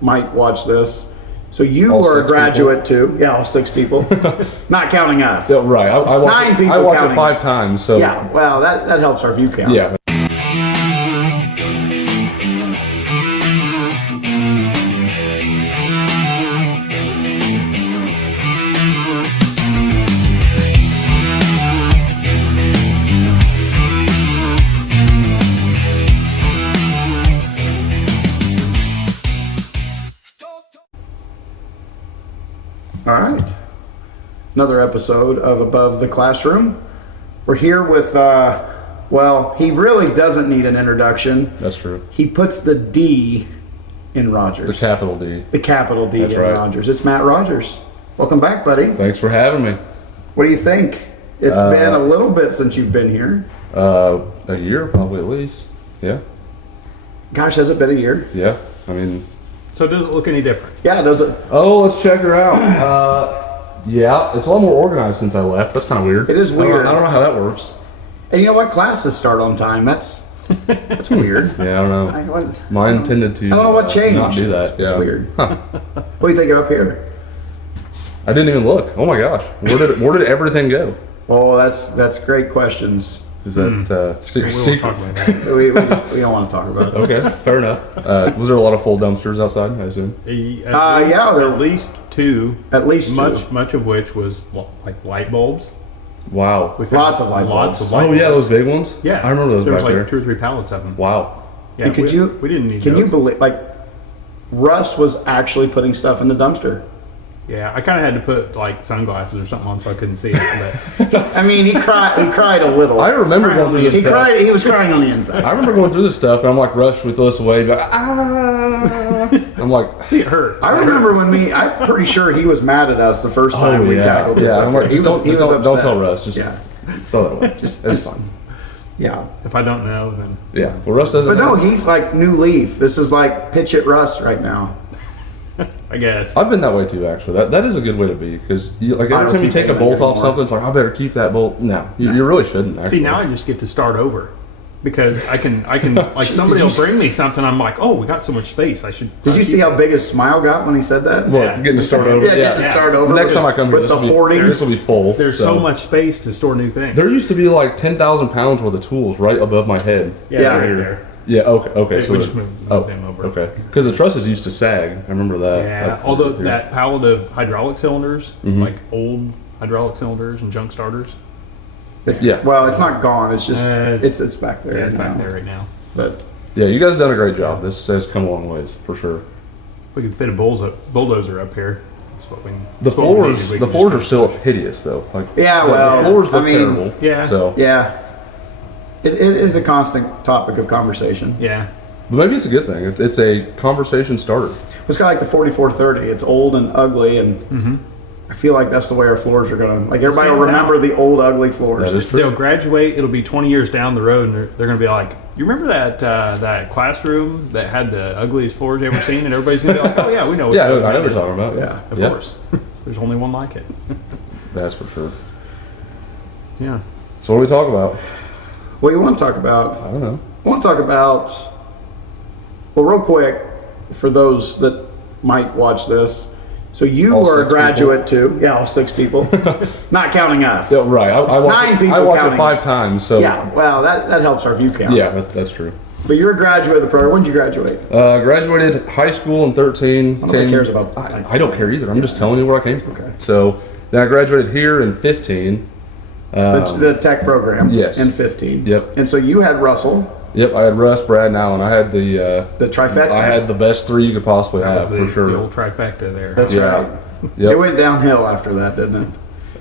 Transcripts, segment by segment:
might watch this. So you All are a 6 graduate too. Yeah, all 6 people. Not counting us. Yeah, right. I watch 9 people I watch counting. it 5 times. So Yeah, well, that helps our view count. yeah. All right. Another episode of Above the Classroom. We're here with, well, he really doesn't need an introduction. That's true. He puts the D in RoDgers. The capital D. The capital D That's in right. RoDgers. It's Matt RoDgers. Welcome back, buddy. Thanks for having me. What do you think? It's been a little bit since you've been here. A year, probably at least. Yeah. Gosh, has it been a year? Yeah. I mean, So does it look any different? Yeah, does it? oh, let's check her out. Yeah, it's a lot more organized since I left. That's kind of weird. It is weird. I don't know how that works. And you know what? Classes start on time. That's weird. Yeah, I don't know. Mine tended to. I don't know what changed. Not do that. It's Yeah. weird. Huh. What do you think of up here? I didn't even look. Oh my gosh, where did everything go? Oh, that's great questions. Is that We won't secret? talk about that. We don't want to talk about it. Okay, fair enough. Was there a lot of full dumpsters outside? I assume. Yeah, there- at least 2. At least 2. Much of which was like light bulbs. Wow. We found Lots of light lots bulbs. of light Oh yeah, bulbs. those big ones. Yeah, I remember those There was back like there. 2 or 3 pallets of them. Wow. Yeah, And could you? We didn't need. Can you those. believe? Like, Russ was actually putting stuff in the dumpster. Yeah, I kind of had to put like sunglasses or something on so I couldn't see it. But I mean, he cried. He cried a little. I remember going through this He stuff. cried. He was crying on the inside. I remember going through this stuff, and I'm like, Rush, we throw this away. But, I'm like, see, it hurt. I remember when I'm pretty sure he was mad at us the first time we tackled this. Yeah, I'm like, He just was don't upset. tell Russ. Just Yeah, throw that away. It's just- fine. yeah. If I don't know, then Yeah. Well, Russ doesn't. But no, know. he's like new leaf. This is like pitch at Russ right now. I guess. I've been that way too, actually. That is a good way to be, because like I every don't time you keep take a anything bolt off anymore. something, it's like I better keep that bolt. No, you really shouldn't. Actually. See, now I just get to start over because I can like somebody will bring me something. I'm like, oh, we got so much space. I should. Did you see how big his smile got when he said that? What, Yeah. getting to start over. Yeah, getting to start over. Next time I come here, with this the will be, hoarding. this will be full. There's so much space to store new things. There used to be like 10,000 pounds worth of tools right above my head. Yeah. right Here. there. Yeah. Okay. So We just moved them over. Okay. Because the trusses used to sag. I remember that. Yeah, although that pallet of hydraulic cylinders, like old hydraulic cylinders and junk starters, It's, Yeah. Well, it's not gone. It's just It's- it's back there. yeah, it's now. back there right now. But Yeah, you guys done a great job. This has come a long ways for sure. We could fit a bulldozer up here. That's what we. The that's what we floors, needed. We the can floors are just- still hideous though. Like Yeah, the well, floors look I mean, terrible. yeah. So yeah, it is a constant topic of conversation. Yeah, but maybe it's a good thing. It's a conversation starter. It's kind of like the 4430. It's old and ugly, and I feel like that's the way our floors are going to. Like everybody will Stands remember out. the old ugly floors. That is true. they'll graduate. It'll be 20 years down the road, and they're going to be like, "You remember that classroom that had the ugliest floors you ever seen?" And everybody's going to be like, "Oh yeah, we know." What Yeah, I that know what you're is." talking about. Yeah. Of Yep. course. There's only one like it. That's for sure. Yeah. So what do we talk about? What you want to talk about? I don't know. I want to talk about. Well, real quick, for those that might watch this. So you All are a 6 graduate too. Yeah, all 6 people. Not counting us. Yeah, right. I watch 9 it, people I watch counting. it 5 times. So Yeah, well, that helps our view count. yeah, that's true. But you're a graduate of the program. When did you graduate? Graduated high school in 13. Nobody cares about- I don't care either. I'm just telling you where I came from. Okay. So then I graduated here in 15. The tech program. yes. In 15. Yep. And so you had Russell, Yep. I had Russ, Brad, and Allen. I had the trifecta. I had the best 3 you could possibly That was have the, for sure. the old trifecta there. That's Yeah. right. Yep. It went downhill after that, didn't it?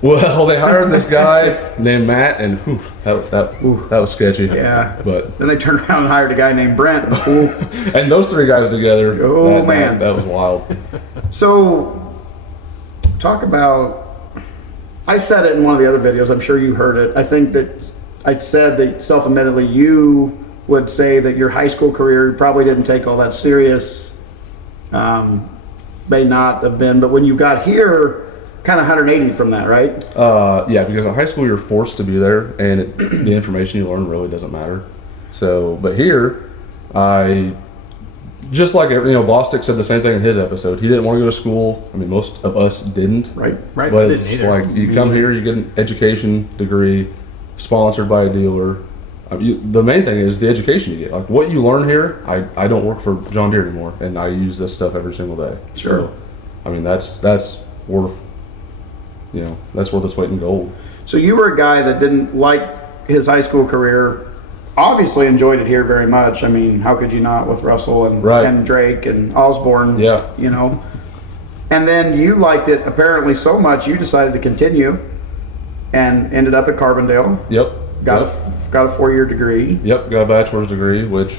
Well, they hired this guy named Matt, and whew, that was sketchy. Yeah. But Then they turned around and hired a guy named Brent. Ooh. and those 3 guys together. Oh, man. that was wild. So, talk about. I said it in one of the other videos. I'm sure you heard it. I think that I said that self-admittedly you would say that your high school career probably didn't take all that serious. May not have been, but when you got here, kind of 180 from that, right? Yeah, because in high school you're forced to be there, and the information you learn really doesn't matter. So, but here, I just like, Bostic said the same thing in his episode. He didn't want to go to school. I mean, most of us didn't. Right. Right. But I it's didn't either. like you come here, you get an education degree, sponsored by a dealer. The main thing is the education you get. Like what you learn here, I don't work for John Deere anymore, and I use this stuff every single day. Sure. So, I mean, that's worth, that's worth its weight in gold. So you were a guy that didn't like his high school career. Obviously enjoyed it here very much. I mean, how could you not with Russell and, Right. and Drake and Osborne? Yeah. And then you liked it apparently so much you decided to continue and ended up at Carbondale. Yep. Got Yep. a 4-year degree. Yep, got a bachelor's degree, which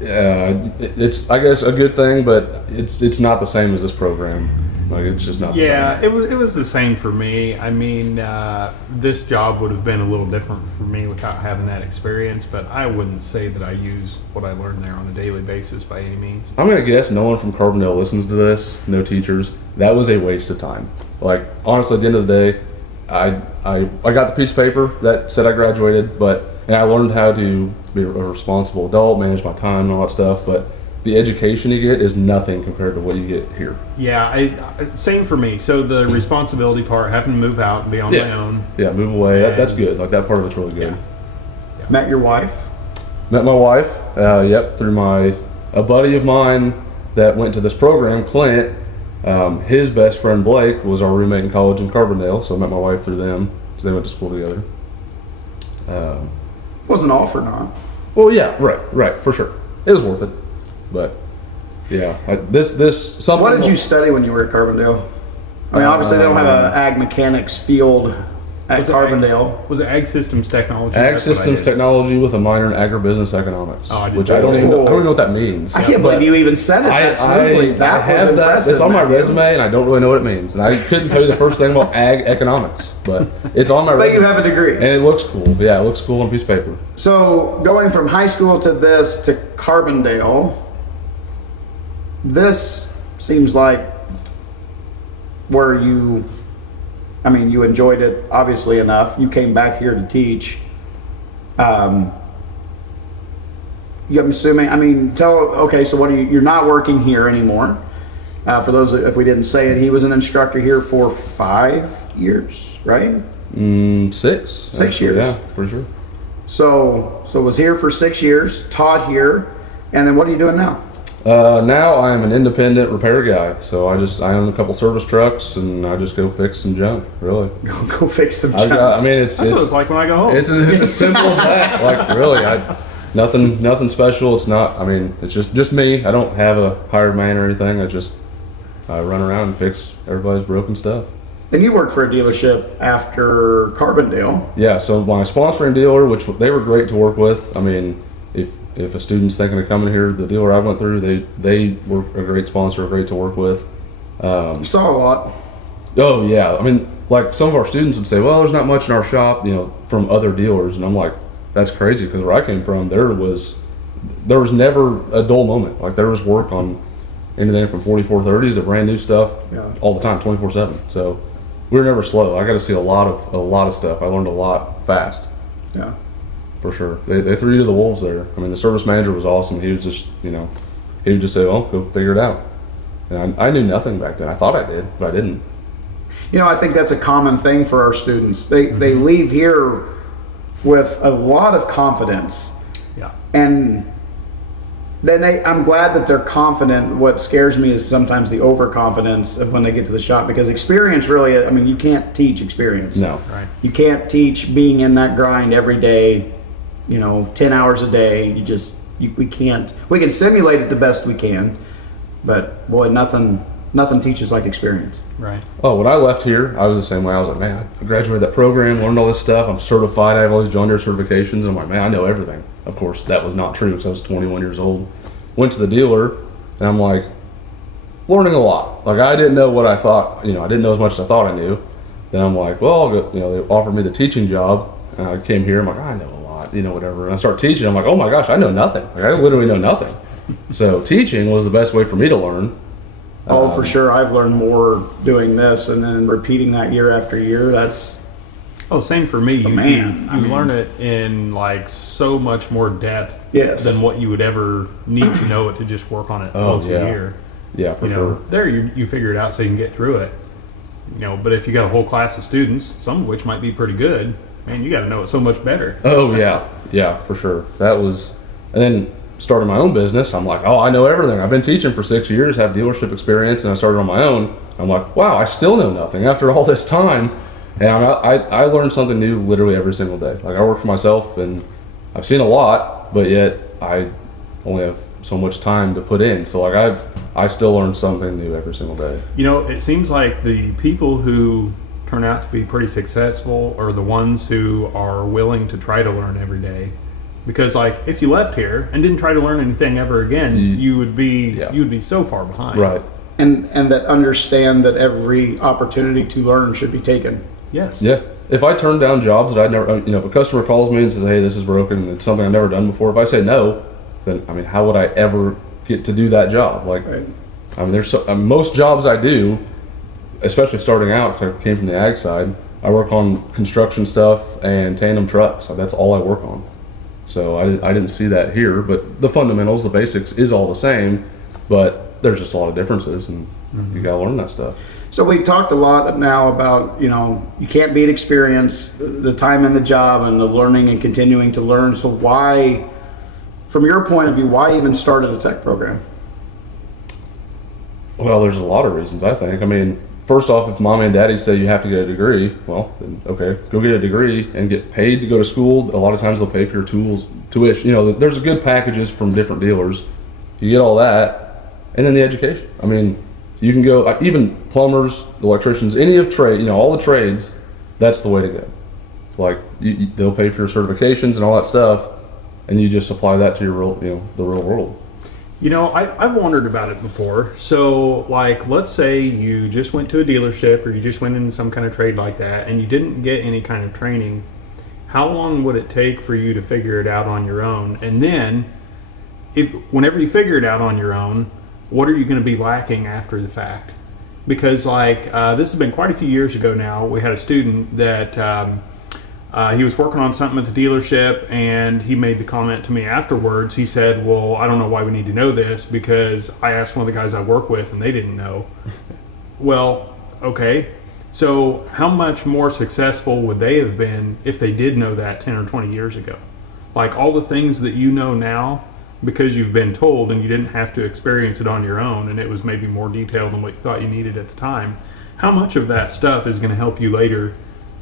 it's I guess a good thing, but it's not the same as this program. Like it's just not. Yeah, the same. it was the same for me. I mean, this job would have been a little different for me without having that experience, but I wouldn't say that I use what I learned there on a daily basis by any means. I'm gonna guess no one from Carbondale listens to this. No teachers. That was a waste of time. Like honestly, at the end of the day, I got the piece of paper that said I graduated, and I learned how to be a responsible adult, manage my time and all that stuff, but the education you get is nothing compared to what you get here. Yeah, same for me. So the responsibility part, having to move out and be on my own. Yeah, move away. That's good. Like that part of it's really good. Yeah. Met your wife. Met my wife. Yep, through a buddy of mine that went to this program, Clint. His best friend Blake was our roommate in college in Carbondale, so I met my wife through them. So they went to school together. Wasn't all for naught. Well, yeah, right, for sure. It was worth it, but yeah, this something. What did you study when you were at Carbondale? I mean, obviously they don't have an ag mechanics field at Was it Carbondale. Was it Ag Systems Technology? Ag That's what I Systems did. Technology with a minor in agribusiness economics, Oh, I did which say I don't that. even know what that means. I can't But believe you even said it that smoothly. I That was have that. impressive, It's on my Matthew. resume, and I don't really know what it means. And I couldn't tell you the first thing about ag economics, but it's on my But resume. you have a degree. And it looks cool. Yeah, it looks cool on a piece of paper. So going from high school to this to Carbondale, this seems like where you enjoyed it obviously enough. You came back here to teach. I'm assuming, so what you're not working here anymore. For those, if we didn't say it, he was an instructor here for 5 years, right? 6. 6 years. Yeah, for sure. So was here for 6 years, taught here, and then what are you doing now? Now I'm an independent repair guy, so I own a couple service trucks, and I just go fix some junk. Really, Go fix some junk. it's That's what it's like when I go home. it's as simple as that. Like really, nothing special. It's not. I mean, it's just me. I don't have a hired man or anything. I run around and fix everybody's broken stuff. And you worked for a dealership after Carbondale. Yeah. So my sponsoring dealer, which they were great to work with. I mean, if a student's thinking of coming here, the dealer I went through, they were a great sponsor, great to work with. You saw a lot. Oh yeah, I mean, like some of our students would say, "Well, there's not much in our shop," from other dealers, and I'm like, "That's crazy," because where I came from, there was never a dull moment. Like there was work on anything from 4430s to brand new stuff all the time, 24/7. So we were never slow. I got to see a lot of stuff. I learned a lot fast. Yeah. For sure. They threw you to the wolves there. I mean, the service manager was awesome. He was just, he would just say, "Well, go figure it out." And I knew nothing back then. I thought I did, but I didn't. I think that's a common thing for our students. They leave here with a lot of confidence. Yeah. And then I'm glad that they're confident. What scares me is sometimes the overconfidence of when they get to the shop, because experience really, you can't teach experience. No. Right. You can't teach being in that grind every day, 10 hours a day. We can't. We can simulate it the best we can, but boy, nothing teaches like experience. Right. Oh, when I left here, I was the same way. I was like, man, I graduated that program, learned all this stuff. I'm certified. I have all these John Deere certifications. And I'm like, man, I know everything. Of course, that was not true because I was 21 years old. Went to the dealer, and I'm like, learning a lot. Like, I didn't know what I thought. I didn't know as much as I thought I knew. Then I'm like, well, I'll go, they offered me the teaching job. And I came here, I'm like, I know a lot, whatever. And I start teaching. I'm like, oh my gosh, I know nothing. Like, I literally know nothing. So teaching was the best way for me to learn. For sure. I've learned more doing this and then repeating that year after year. That's Oh, same for me. man, You learn it in like so much more depth Yes. than what you would ever need to know it to just work on it once a year. Yeah, for You sure. know, there you figure it out so you can get through it. You know, but if you got a whole class of students, some of which might be pretty good, man, you got to know it so much better. Oh yeah, for sure. That was, and then started my own business. I'm like, oh, I know everything. I've been teaching for 6 years, have dealership experience, and I started on my own. I'm like, wow, I still know nothing after all this time. And I learned something new literally every single day. Like, I work for myself, and I've seen a lot, but yet I only have so much time to put in. So like I still learn something new every single day. You know, it seems like the people who turn out to be pretty successful are the ones who are willing to try to learn every day. Because like, if you left here and didn't try to learn anything ever again, you would be so far behind. Right. And that understand that every opportunity to learn should be taken. Yes. Yeah. If I turn down jobs that I'd never, you know, if a customer calls me and says, hey, this is broken and it's something I've never done before, if I say no, then, I mean, how would I ever get to do that job? Like, Right. I mean, there's most jobs I do, especially starting out, because I came from the ag side, I work on construction stuff and tandem trucks. So that's all I work on. So I didn't see that here, but the fundamentals, the basics is all the same, but there's just a lot of differences, and you gotta learn that stuff. So we talked a lot now about, you know, you can't beat experience, the time in the job and the learning and continuing to learn. So why, from your point of view, why even start a tech program? Well, there's a lot of reasons, I think. I mean, first off, if mommy and daddy say you have to get a degree, well, then okay, go get a degree and get paid to go to school. A lot of times they'll pay for your tools, tuition. You know, there's good packages from different dealers. You get all that, and then the education. I mean, you can go, even plumbers, electricians, any of trade, you know, all the trades, that's the way to go. Like, they'll pay for your certifications and all that stuff, and you just apply that to your real, you know, the real world. You know, I've wondered about it before. So, like, let's say you just went to a dealership or you just went into some kind of trade like that and you didn't get any kind of training. How long would it take for you to figure it out on your own? And then, whenever you figure it out on your own, what are you going to be lacking after the fact? Because, like, this has been quite a few years ago now. We had a student that he was working on something at the dealership, and he made the comment to me afterwards. He said, well, I don't know why we need to know this, because I asked one of the guys I work with and they didn't know. Well, okay, so how much more successful would they have been if they did know that 10 or 20 years ago? Like, all the things that you know now because you've been told and you didn't have to experience it on your own, and it was maybe more detailed than what you thought you needed at the time. How much of that stuff is going to help you later,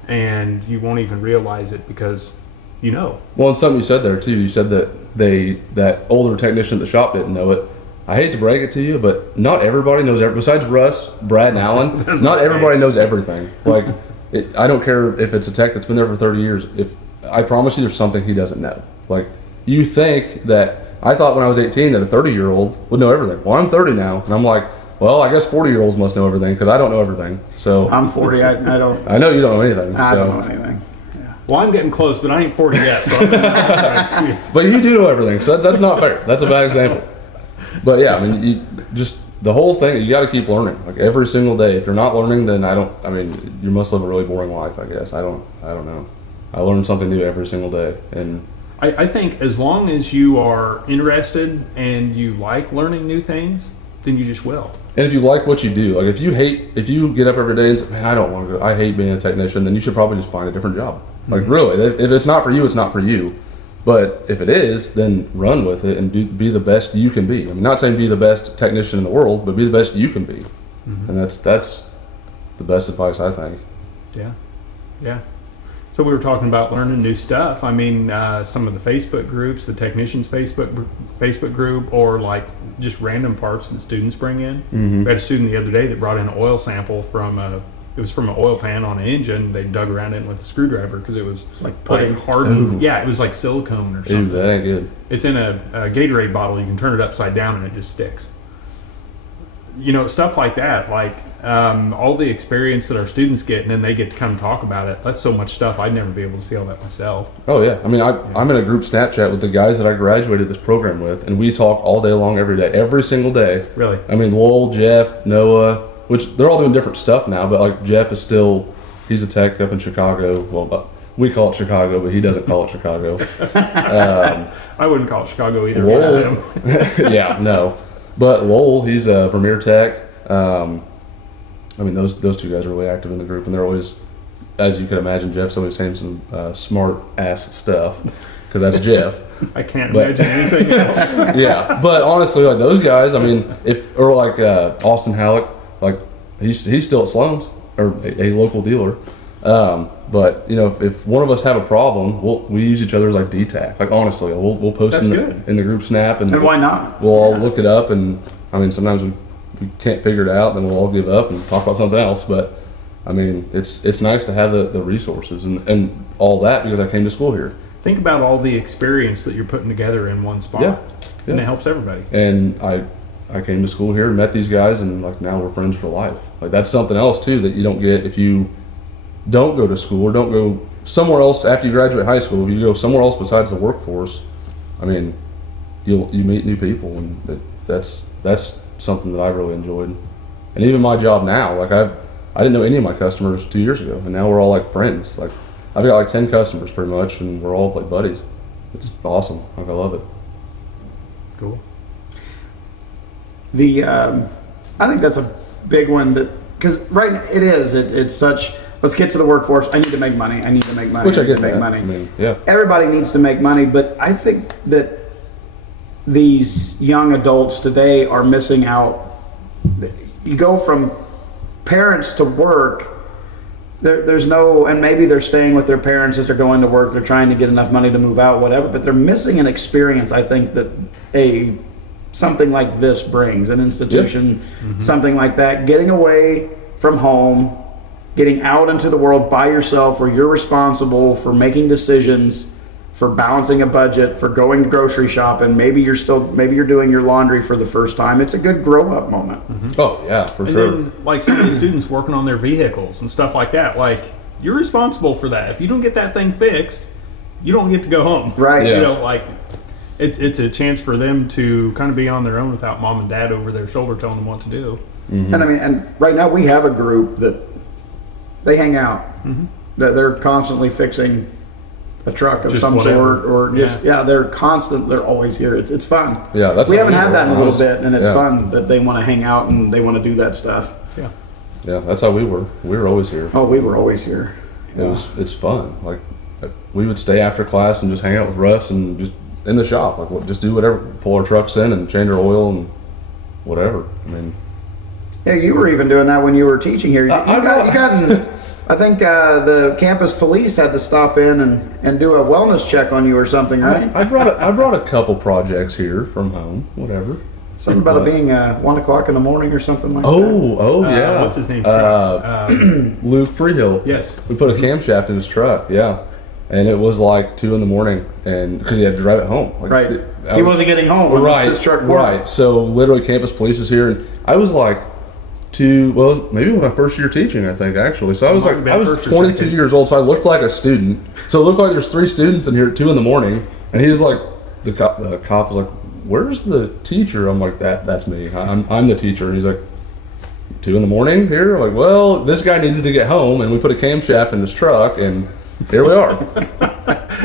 and you won't even realize it because you know? Well, and something you said there too, you said that that older technician at the shop didn't know it. I hate to break it to you, but not everybody knows besides Russ, Brad, and Alan, not everybody knows everything. Like, I don't care if it's a tech that's been there for 30 years. I promise you there's something he doesn't know. Like, you think that, I thought when I was 18 that a 30-year-old would know everything. Well, I'm 30 now, and I'm like, well, I guess 40-year-olds must know everything, because I don't know everything. So I'm 40. I don't. I know you don't know anything. I so. don't know anything. Yeah. Well, I'm getting close, but I ain't 40 yet, so I'm not excuse. But you do know everything, so that's not fair. That's a bad example. But yeah, I mean, you just the whole thing. You got to keep learning, like every single day. If you're not learning, then you must live a really boring life. I guess I don't know. I learn something new every single day, and I think as long as you are interested and you like learning new things, then you just will. And if you like what you do, like if you get up every day and say, man, I don't want to go, I hate being a technician, then you should probably just find a different job. Like, really, if it's not for you, it's not for you. But if it is, then run with it and be the best you can be. I mean, not saying be the best technician in the world, but be the best you can be. And that's the best advice, I think. Yeah. So we were talking about learning new stuff. I mean, some of the Facebook groups, the technicians Facebook group, or like just random parts that students bring in. We had a student the other day that brought in an oil sample from an oil pan on an engine. They dug around it with a screwdriver because it was Like pudding. hardened. Ooh. Yeah, it was like silicone or something. Ooh, that ain't good. It's in a Gatorade bottle. You can turn it upside down and it just sticks. You know, stuff like that, like all the experience that our students get, and then they get to come talk about it. That's so much stuff. I'd never be able to see all that myself. Oh yeah, I mean, I'm in a group Snapchat with the guys that I graduated this program with, and we talk all day long, every day, every single day. Really? I mean, Lowell, Jeff, Noah, which they're all doing different stuff now, but like Jeff is still He's a tech up in Chicago. Well, we call it Chicago, but he doesn't call it Chicago. I wouldn't call it Chicago either. Lowell, yeah, no. But Lowell, he's a Vermeer Tech. I mean, those two guys are really active in the group, and they're always, as you can imagine, Jeff's always saying some smart ass stuff, because that's Jeff. I can't imagine anything else. Yeah, but honestly, like those guys, I mean, or like Austin Halleck, like he's still at Sloan's, or a local dealer. But you know, if one of us have a problem, we use each other as like DTAC. Like honestly, we'll post in the group snap, and why not? We'll all look it up, and I mean, sometimes we can't figure it out, then we'll all give up and talk about something else. But I mean, it's nice to have the resources and all that, because I came to school here. Think about all the experience that you're putting together in one spot. Yeah. And it helps everybody. And I came to school here and met these guys, and like now we're friends for life. Like that's something else too that you don't get if you don't go to school or don't go somewhere else after you graduate high school. If you go somewhere else besides the workforce, I mean, you meet new people, and that's something that I really enjoyed. And even my job now, like I didn't know any of my customers 2 years ago, and now we're all like friends. Like I've got like 10 customers pretty much, and we're all like buddies. It's awesome. Like I love it. Cool. I think that's a big one, because right now it's such, let's get to the workforce. I need to make money. I need to make money. Which I get to make that. money. I mean, yeah. Everybody needs to make money, but I think that these young adults today are missing out. You go from parents to work. There's no, and maybe they're staying with their parents as they're going to work. They're trying to get enough money to move out, whatever. But they're missing an experience. I think that something like this brings, an institution, something like that, getting away from home, getting out into the world by yourself, where you're responsible for making decisions, for balancing a budget, for going grocery shopping. Maybe you're doing your laundry for the first time. It's a good grow up moment. Oh yeah, for and sure. then, like some of the students working on their vehicles and stuff like that, like you're responsible for that. If you don't get that thing fixed, you don't get to go home. Right. Yeah. You know, like it's a chance for them to kind of be on their own without mom and dad over their shoulder telling them what to do. And I mean, and right now we have a group that they hang out. That they're constantly fixing a truck of Just some whatever. sort, or just they're always here. It's fun. Yeah, that's we how haven't had that in a were. little bit, and it's Yeah. fun that they want to hang out and they want to do that stuff. Yeah. Yeah, that's how we were. We were always here. Oh, we were always here. It's fun. Like we would stay after class and just hang out with Russ and just in the shop. Like just do whatever, pull our trucks in and change our oil and whatever. I mean, Yeah, you were even doing that when you were teaching here. You got in, I think the campus police had to stop in and do a wellness check on you or something, right? I brought a couple projects here from home. Whatever. Something about it being 1 o'clock in the morning or something like that. Oh yeah. What's his name's truck? Luke Freehill. Yes. We put a camshaft in his truck. Yeah. And it was like 2 a.m, and because he had to drive it home. Like, Right. He wasn't getting home. Right. His truck worked. Right. So literally, campus police was here, and I was like, maybe my first year teaching, I think actually. So I was Might have been I was first or 22 second. years old, so I looked like a student. So it looked like there's 3 students in here at 2 a.m, and he was like, the cop was like, "Where's the teacher?" I'm like, "That's me. I'm the teacher." And he's like, 2 a.m. here? I'm like, well, this guy needs to get home, and we put a camshaft in his truck, and here we are.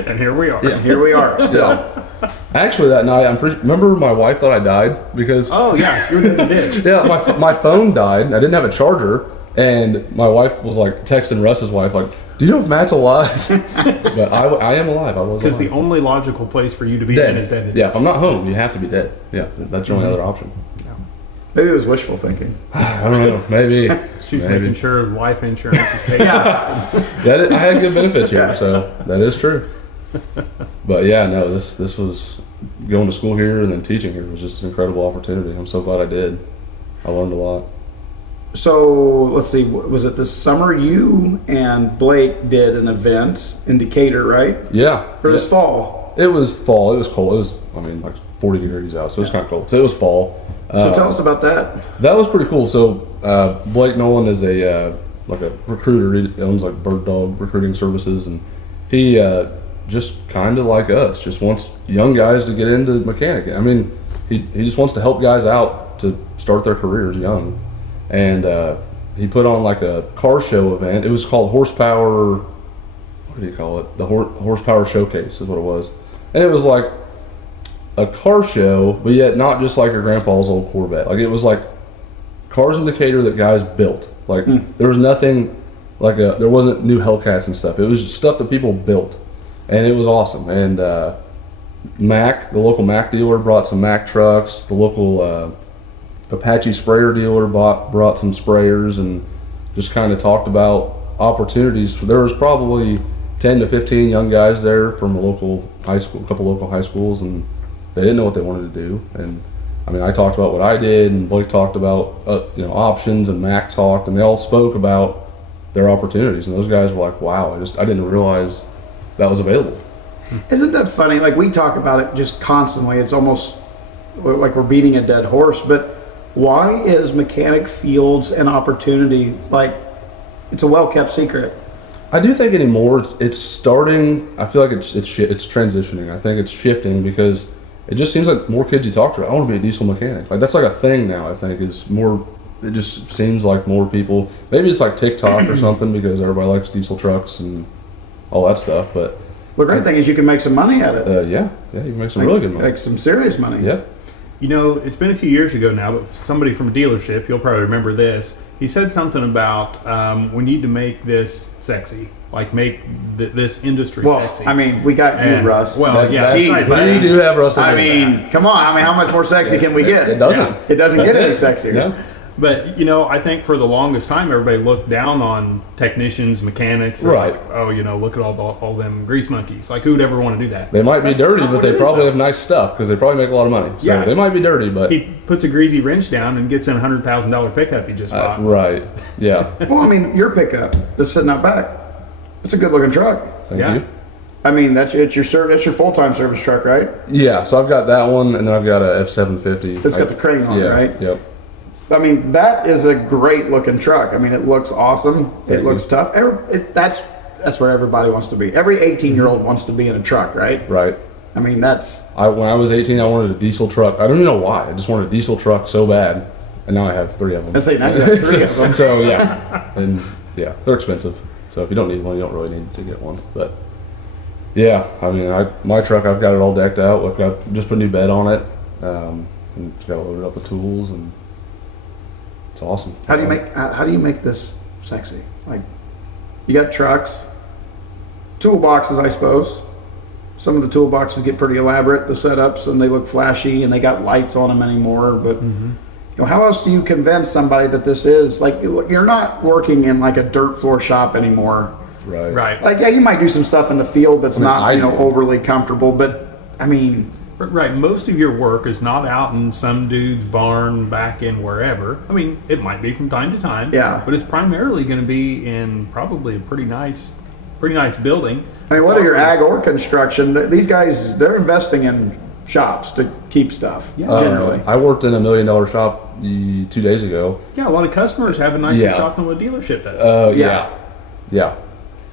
And here we are. Yeah. Here we are. Still. Yeah. Actually, that night, remember my wife thought I died because Oh yeah, you're in the ditch. yeah, my phone died. I didn't have a charger, and my wife was like texting Russ's wife like, "Do you know if Matt's alive?" But I am alive. I was Because alive. the only logical place for you to be in is dead. Yeah, if I'm not home, you have to be dead. Yeah, that's your only other option. Maybe it was wishful thinking. I don't know. Maybe. She's Maybe. making sure life insurance is paid. Yeah. I had good benefits here, Yeah. so that is true. But yeah, no, this was going to school here and then teaching here was just an incredible opportunity. I'm so glad I did. I learned a lot. So let's see. Was it this summer you and Blake did an event in Decatur, right? Yeah. Or this fall? It was fall. It was cold. It was, like 40 degrees out, so it was kind of cold. So it was fall. So tell us about that. That was pretty cool. So Blake Nolan is a recruiter. He owns like Bird Dog Recruiting Services, and he just kind of like us, just wants young guys to get into mechanic. I mean, he just wants to help guys out to start their careers young. And he put on like a car show event. It was called Horsepower. What do you call it? The Horsepower Showcase is what it was, and it was like a car show, but yet not just like your grandpa's old Corvette. Like it was like cars in Decatur that guys built. Like there was nothing like there wasn't new Hellcats and stuff. It was just stuff that people built, and it was awesome. And Mack, the local Mack dealer, brought some Mack trucks. The local Apache sprayer dealer brought some sprayers, and just kind of talked about opportunities. There was probably 10 to 15 young guys there from a local high school, a couple local high schools, and they didn't know what they wanted to do. And I mean, I talked about what I did, and Blake talked about options, and Mac talked, and they all spoke about their opportunities. And those guys were like, "Wow, I didn't realize that was available." Isn't that funny? Like we talk about it just constantly. It's almost like we're beating a dead horse. But why is mechanic fields and opportunity like it's a well-kept secret? I do think anymore it's starting. I feel like it's transitioning. I think it's shifting because it just seems like more kids you talk to, I want to be a diesel mechanic. Like that's like a thing now. I think is more. It just seems like more people. Maybe it's like TikTok or something because everybody likes diesel trucks and all that stuff. But the great thing is you can make some money at it. Yeah, you can make some really good money. Like some serious money. Yeah. You know, it's been a few years ago now, but somebody from a dealership, you'll probably remember this. He said something about we need to make this sexy, like make this industry sexy. Well, I mean, we got you, Russ. Well, That's yeah, right. We do have Russ. I mean, come on. I mean, how much more sexy can we get? It doesn't. Yeah. It doesn't get any sexier. Yeah. But, you know, I think for the longest time, everybody looked down on technicians, mechanics. Right. Like, oh, you know, look at all them grease monkeys. Like, who would ever want to do that? They might be That's dirty, not but what they it is, probably though. have nice stuff because they probably make a lot of money. So Yeah. they might be dirty, but He puts a greasy wrench down and gets in a $100,000 pickup he just bought. right. Yeah. Well, I mean, your pickup that's sitting out back. It's a good-looking truck. Thank Yeah. you. I mean, it's your full-time service truck, right? Yeah. So I've got that one, and then I've got a F750. It's got the crane on it, Yeah. right? Yep. I mean, that is a great-looking truck. I mean, it looks awesome. Thank It looks you. tough. That's where everybody wants to be. Every 18-year-old wants to be in a truck, right? Right. I mean, that's When I was 18, I wanted a diesel truck. I don't even know why. I just wanted a diesel truck so bad, and now I have 3 of them. Let's say now you have 3 of them. So yeah, and yeah, they're expensive. So if you don't need one, you don't really need to get one. But yeah, I mean, my truck, I've got it all decked out. I've got just put a new bed on it, and got it loaded up with tools, and it's awesome. How do you make this sexy? Like, you got trucks, toolboxes, I suppose. Some of the toolboxes get pretty elaborate, the setups, and they look flashy, and they got lights on them anymore. But you know, how else do you convince somebody that this is like you're not working in like a dirt floor shop anymore? Right. Right. Like, yeah, you might do some stuff in the field that's not I do. overly comfortable, but I mean, Right. Most of your work is not out in some dude's barn back in wherever. I mean, it might be from time to time. Yeah. But it's primarily going to be in probably a pretty nice building. I mean, whether you're ag or construction, these guys, they're investing in shops to keep stuff. Yeah. Generally. I worked in $1 million shop 2 days ago. Yeah, a lot of customers have a nicer Yeah. shop than what a dealership does. Yeah.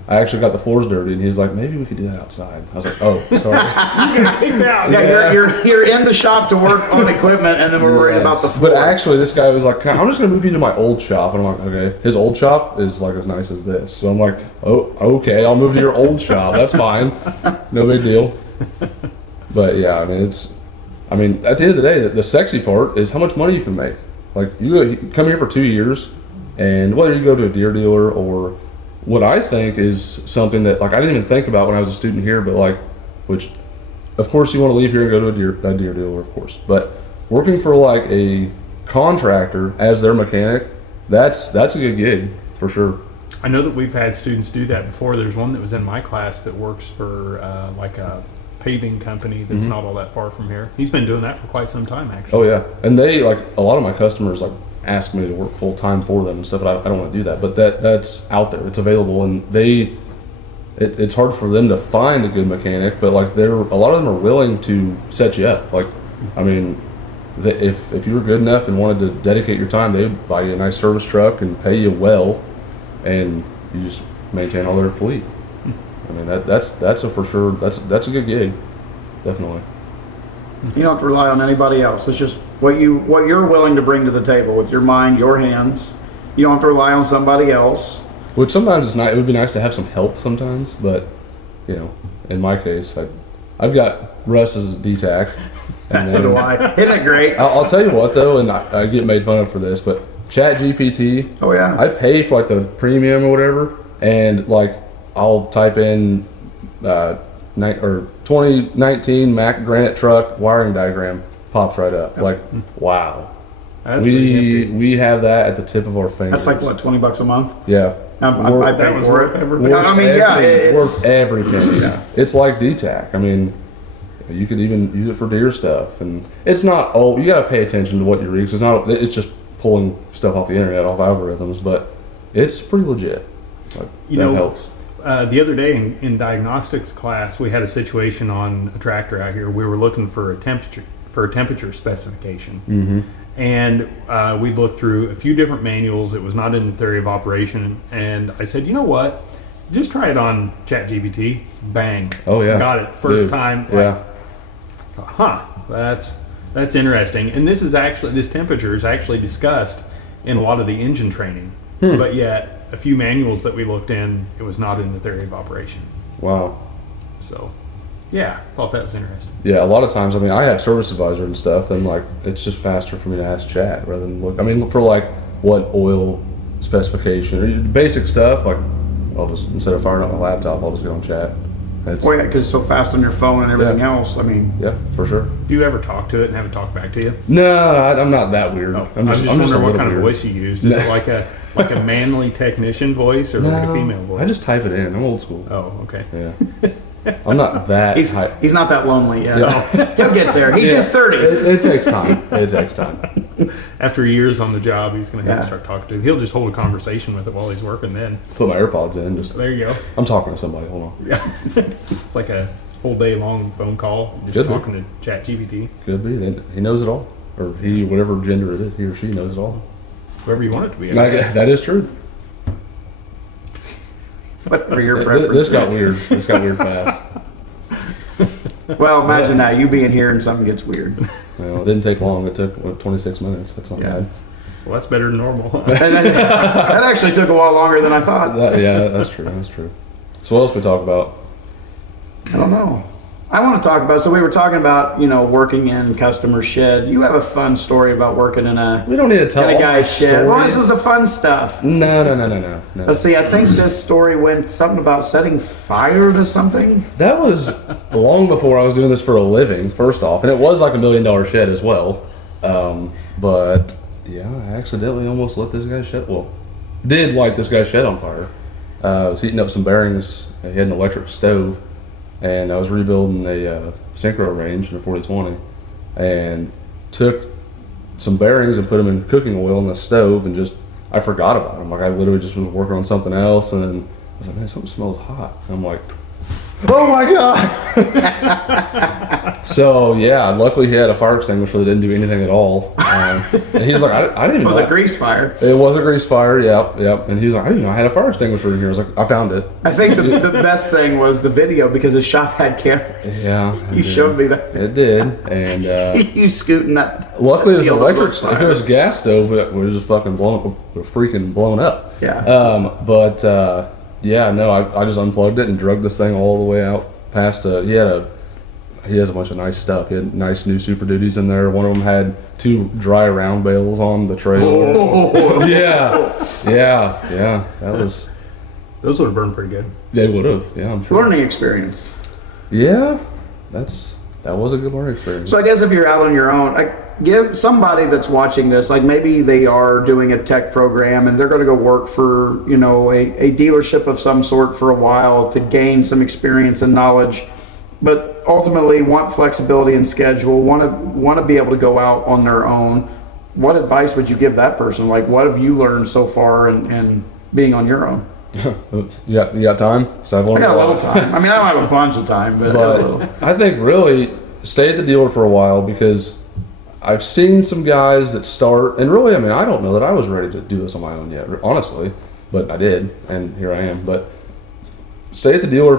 I actually got the floors dirty, and he's like, "Maybe we could do that outside." I was like, "Oh, sorry." Kicked out. Yeah, you're in the shop to work on equipment, and then we're worried about the floor. But actually, this guy was like, "I'm just going to move you to my old shop." And I'm like, "Okay." His old shop is like as nice as this. So I'm like, "Oh, okay. I'll move to your old shop. That's fine. No big deal." But yeah, I mean, at the end of the day, the sexy part is how much money you can make. Like you come here for 2 years, and whether you go to a Deere dealer or what I think is something that like I didn't even think about when I was a student here, but like, which of course you want to leave here and go to a Deere dealer, of course. But working for like a contractor as their mechanic, that's a good gig for sure. I know that we've had students do that before. There's one that was in my class that works for like a paving company that's not all that far from here. He's been doing that for quite some time, actually. Oh yeah, and they like a lot of my customers like ask me to work full time for them and stuff. And I don't want to do that, but that's out there. It's available, and it's hard for them to find a good mechanic. But like a lot of them are willing to set you up. Like, I mean, if you were good enough and wanted to dedicate your time, they would buy you a nice service truck and pay you well, and you just maintain all their fleet. I mean that's a for sure. That's a good gig, definitely. You don't have to rely on anybody else. It's just what you're willing to bring to the table with your mind, your hands, You don't have to rely on somebody else. Which sometimes it's not. It would be nice to have some help sometimes, but you know, in my case, I've got Russ as a DTAC. So do I. Isn't it great? I'll tell you what though, and I get made fun of for this, but Chat GPT. Oh yeah. I pay for like the premium or whatever, and like I'll type in 2019 Mack Granite truck wiring diagram, pops right up. Like, wow. That's pretty nifty. We have that at the tip of our fingers. That's like what, $20 a month? Yeah. I pay That was for worth it. every I mean, yeah, it's worth every penny. It's like DTAC. I mean, you could even use it for deer stuff, and it's not. Oh, you got to pay attention to what you read. It's not. It's just pulling stuff off the internet, off algorithms, but it's pretty legit. Like, that helps. The other day in diagnostics class, we had a situation on a tractor out here. We were looking for a temperature specification. Mm-hmm. And we looked through a few different manuals. It was not in the theory of operation. And I said, you know what? Just try it on ChatGPT. Bang. Oh, yeah. Got it. First time. Yeah. That's interesting. And this temperature is actually discussed in a lot of the engine training. But yet, a few manuals that we looked in, it was not in the theory of operation. Wow. So, yeah, thought that was interesting. Yeah, a lot of times, I mean, I have Service Advisor and stuff, and like, it's just faster for me to ask chat rather than look. I mean, for like what oil specification, or basic stuff, like, I'll just, instead of firing up my laptop, I'll just go on chat. well, yeah, because it's so fast on your phone and everything else. I mean, Yeah, for sure. Do you ever talk to it and have it talk back to you? No, I'm not that weird. I'm just wondering what kind of weird. voice you used. Is it like a manly technician voice or like a female voice? I just type it in. I'm old school. Oh, okay. Yeah. I'm not that he's not that lonely yet. Yeah. He'll get there. He's just 30. It takes time. It takes time. After years on the job, he's going to have Yeah. to start talking to it. He'll just hold a conversation with it while he's working then. Put my AirPods in. Just There you go. I'm talking to somebody. Hold on. Yeah. It's like a whole day long phone call, just Could be. talking to ChatGPT. Could be. He knows it all, or he, whatever gender it is, he or she knows it all. Whoever you want it to be. I Like, guess. that is true. Whatever your preference. This got weird. This got weird fast. Well, imagine that, you being here and something gets weird. Well, it didn't take long. It took 26 minutes. That's not bad. Well, that's better than normal. And that actually took a while longer than I thought. Yeah, that's true. That's true. So what else we talk about? I don't know. I want to talk about, so we were talking about, working in customer shed. You have a fun story about working in a We don't need to tell all guy's the shed. Well, this stories. is the fun stuff. No. Let's see, I think this story went something about setting fire to something. That was long before I was doing this for a living, first off. And it was like $1 million shed as well. But yeah, I accidentally almost lit this guy's shed. Well, did light this guy's shed on fire. I was heating up some bearings. He had an electric stove. And I was rebuilding a synchro range in a 4020. And took some bearings and put them in cooking oil in the stove and I forgot about them. Like, I literally just was working on something else, and then I was like, man, something smells hot. And I'm like, oh my God. So, yeah, luckily he had a fire extinguisher that didn't do anything at all. And he was like, I didn't even know. It was a grease fire. It was a grease fire, yep. And he was like, I didn't know I had a fire extinguisher in here. I was like, I found it. I think the best thing was the video because the shop had cameras. Yeah. You showed me that. It did. And You scooting that. luckily it was the electric. fire. If it was a gas stove, it was just fucking freaking blown up. Yeah. Yeah, no, I just unplugged it and drugged this thing all the way out past. He has a bunch of nice stuff. He had nice new Super Duties in there. One of them had 2 dry round bales on the trailer. Oh. Yeah. That was. Those would have burned pretty good. They would have. Yeah, I'm sure. Learning experience. Yeah, that was a good learning experience. So I guess if you're out on your own, give somebody that's watching this, like maybe they are doing a tech program and they're going to go work for, a dealership of some sort for a while to gain some experience and knowledge, but ultimately want flexibility and schedule, want to be able to go out on their own. What advice would you give that person? Like, what have you learned so far in being on your own? You got time? 'Cause I've I learned got a little lot. time. I mean, I don't have a bunch of time, but, a little. But I think really stay at the dealer for a while, because I've seen some guys that start, and really, I mean, I don't know that I was ready to do this on my own yet, honestly, but I did, and here I am. But stay at the dealer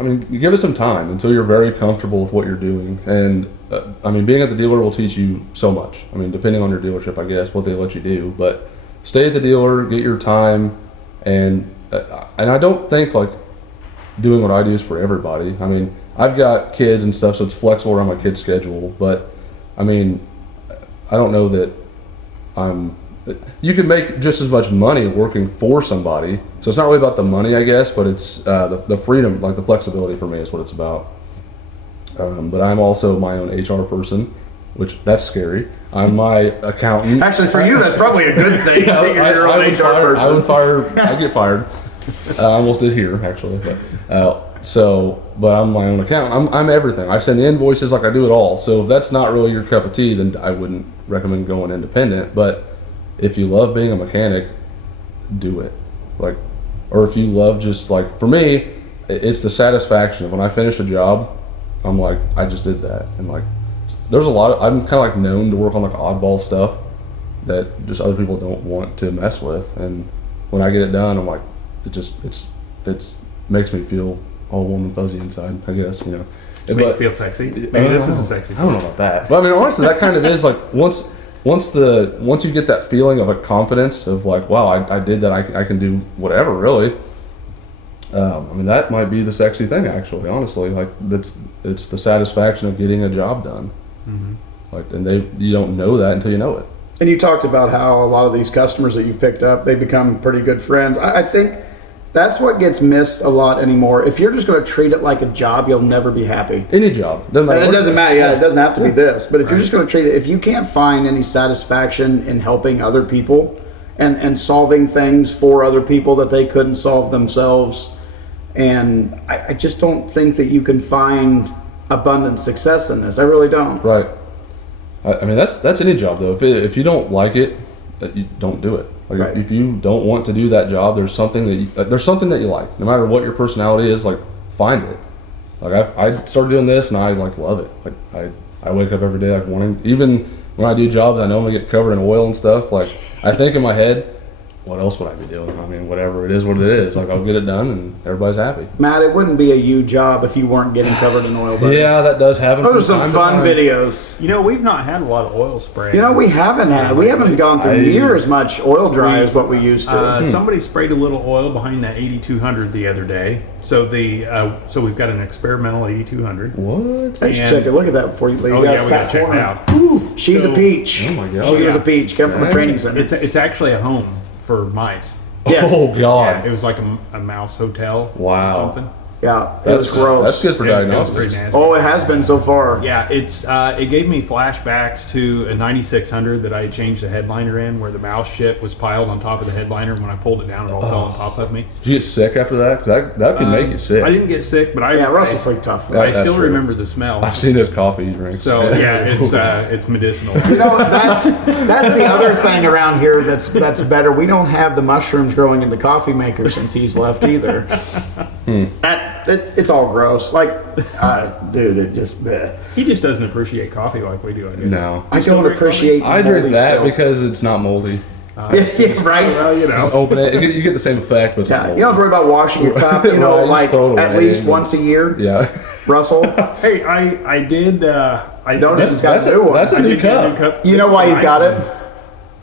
you give it some time until you're very comfortable with what you're doing. And being at the dealer will teach you so much. I mean, depending on your dealership, I guess, what they let you do. But stay at the dealer, get your time, and I don't think like doing what I do is for everybody. I mean, I've got kids and stuff, so it's flexible around my kid's schedule. But I mean, I don't know that you can make just as much money working for somebody. So it's not really about the money, I guess, but it's the freedom, like the flexibility for me is what it's about. But I'm also my own HR person, which that's scary. I'm my accountant. Actually, for you, that's probably a good thing. Yeah, that you're your own HR person. I get fired. I almost did here, actually. But I'm my own accountant. I'm everything. I send invoices, like I do it all. So if that's not really your cup of tea, then I wouldn't recommend going independent. But if you love being a mechanic, do it. Like, or if you love just like, for me, it's the satisfaction of when I finish a job, I'm like, I just did that. And like, there's a lot of, I'm kind of like known to work on like oddball stuff that just other people don't want to mess with. And when I get it done, I'm like, it makes me feel all warm and fuzzy inside, I guess, you know. Make you feel sexy. Maybe this isn't sexy. I don't know about that. But I mean, honestly, that kind of is like, once you get that feeling of a confidence of like, wow, I did that, I can do whatever, really. I mean, that might be the sexy thing, actually, honestly. Like, it's the satisfaction of getting a job done. Mm-hmm. Like, and you don't know that until you know it. And you talked about how a lot of these customers that you've picked up, they become pretty good friends. I think that's what gets missed a lot anymore. If you're just going to treat it like a job, you'll never be happy. Any job. Doesn't matter. And it doesn't matter. Yeah, it doesn't have to be this. But if you're just going to treat it, if you can't find any satisfaction in helping other people and solving things for other people that they couldn't solve themselves, and I just don't think that you can find abundant success in this. I really don't. Right. I mean, that's any job, though. If you don't like it, you don't do it. Like, Right. if you don't want to do that job, there's something that you like. No matter what your personality is, like, find it. Like, I started doing this, and I like love it. Like, I wake up every day like wanting. Even when I do jobs, I know I'm gonna get covered in oil and stuff. Like, I think in my head, what else would I be doing? I mean, whatever it is, what it is. Like, I'll get it done, and everybody's happy. Matt, it wouldn't be a you job if you weren't getting covered in oil. Buddy. Yeah, that does happen. Those are from some time to fun time. videos. You know, we've not had a lot of oil spray. You know, we haven't gone through near as much oil dry as what we used to. Somebody sprayed a little oil behind that 8200 the other day. So so we've got an experimental 8200. What? Hey, check it. Look at that before you leave. Oh yeah, we got to check it out. Ooh, she's a peach. Oh my God. She was yeah. a peach. Come from a training center. It's actually a home for mice. Yes. Oh God. Yeah, it was like a mouse hotel. Wow. Or something. Yeah, it was gross. That's good for Yeah, it was diagnosis. pretty nasty. Oh, it has been so far. Yeah, it gave me flashbacks to a 9600 that I had changed the headliner in, where the mouse shit was piled on top of the headliner. And when I pulled it down, it all fell on top of me. Did you get sick after that? 'Cause that can make you sick. I didn't get sick, but Yeah, Russell's pretty tough. Yeah. I still That's true. remember the smell. I've seen those coffee you drink. So yeah, it's medicinal. You know, that's the other thing around here that's better. We don't have the mushrooms growing in the coffee maker since he's left either. It's all gross. Like, dude, it just. Bleh. He just doesn't appreciate coffee like we do. I guess. No. I don't appreciate. I drink moldy that stuff. because it's not moldy. Yeah, right. Well, you Just know. open it. You get the same effect, but it's not Yeah, moldy. you don't have to worry about washing your cup. You know, Right, just like throw it at away least and- once a year. Yeah. Russell, Hey, I did. I notice he's got a new one. That's a I new did get a cup. You know This why is he's a got nice it?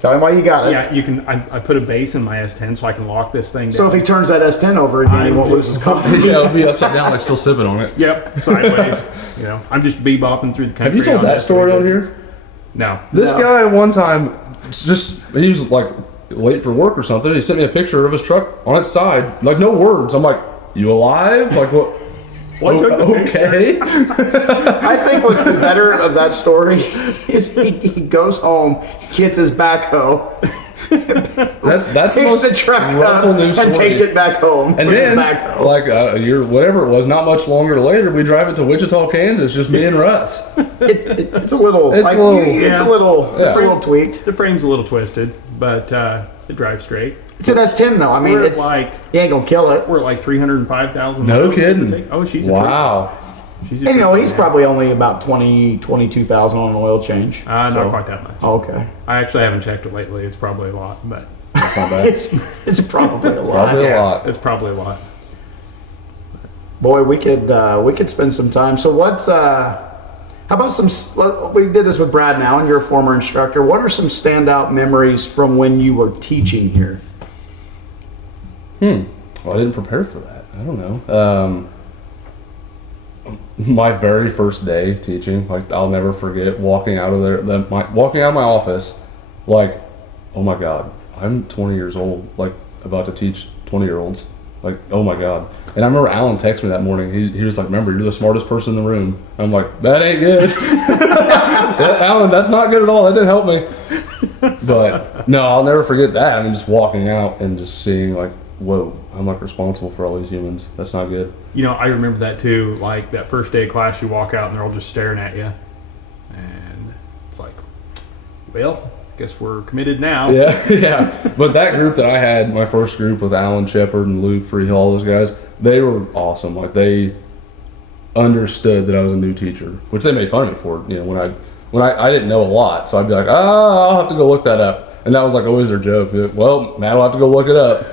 Tell him why you got it. Yeah, you can. I put a base in my S10 so I can lock this thing down. So if he turns that S10 over again, he won't lose his coffee. Yeah, it'll be upside down, like still sipping on it. Yep, sideways. You know, I'm just bebopping through the country. Have you told on that this story on business. here? No. This No. guy one time, he was like late for work or something. He sent me a picture of his truck on its side, like no words. I'm like, "You alive?" Like what? What took the Okay. I think what's the better of that story is he goes home, gets his backhoe, That's the takes most the truck up, Russell news and story. takes it back home. And with then, his backhoe. like a year, whatever it was, not much longer later, we drive it to Wichita, Kansas, just me and Russ. It's a little, It's like, a little- it's a little, Yeah. it's a little tweaked. The frame's a little twisted, but it drives straight. It's an S10 though. I mean, We're it's like you ain't gonna kill it. we're at like 305,000. No miles. kidding. Oh, she's a Wow. trooper. She's a And you know, trooper, he's man. probably only about 22,000 on an oil change. Not So- quite that much. Okay, I actually haven't checked it lately. It's probably a lot, but That's not bad. it's probably a lot. Probably a yeah, lot. it's probably a lot. Boy, we could spend some time. So what's How about we did this with Brad now, and you're a former instructor. What are some standout memories from when you were teaching here? Well, I didn't prepare for that. I don't know. My very first day teaching, like, I'll never forget walking out of walking out of my office, like, oh my God, I'm 20 years old, like, about to teach 20-year-olds. Like, oh my God. And I remember Alan texted me that morning. He was like, remember, you're the smartest person in the room. I'm like, that ain't good. Yeah, Alan, that's not good at all. That didn't help me. But no, I'll never forget that. I mean, just walking out and just seeing, like, whoa, I'm like responsible for all these humans. That's not good. You know, I remember that too. Like that first day of class, you walk out and they're all just staring at you. And it's like, well, guess we're committed now. Yeah, yeah. But that group that I had, my first group with Alan Shepard and Luke Freehill, all those guys, they were awesome. Like, they understood that I was a new teacher, which they made fun of me for. You know, when I didn't know a lot, so I'd be like, I'll have to go look that up. And that was like always their joke. Well, Matt will have to go look it up.